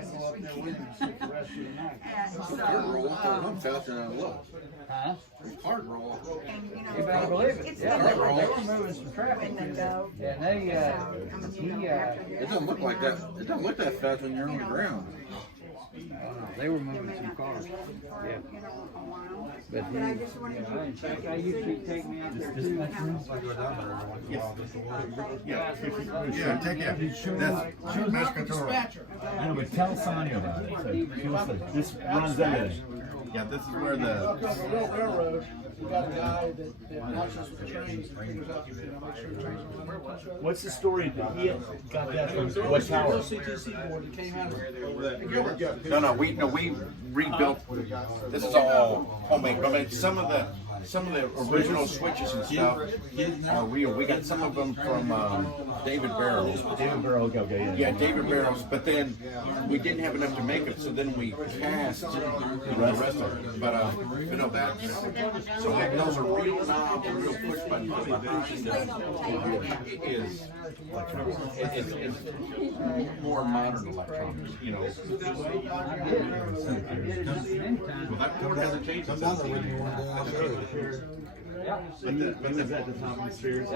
might go up there with him and sit the rest of the night. Hard roll, I'm faster than I look. Huh? Hard roll. You better believe it. Yeah, hard roll. They were moving some traffic through there. And It doesn't look like that. It doesn't look that fast when you're on the ground. they were moving some cars. Yeah. But he, in fact, I used to take me out there too. Yeah, take it. That's mesh control. I know, but tell Stony about it. So, show us that this runs everything. Yeah, this is where the railroad. We got a guy that watches the trains. He was out there, make sure the trains were What's the story that he got that from what tower? LCTC board that came out of no, we rebuilt. This is all homemade. I mean, some of the original switches and stuff are real. We got some of them from David Barrows. David Barrow, okay, Yeah, David Barrows. But then we didn't have enough to make it, so then we cast the rest of it. But you know that's so like those are real knobs and real push buttons. It is. It's more modern electronics, you know. Well, that board hasn't changed since. But is that the top of the stairs?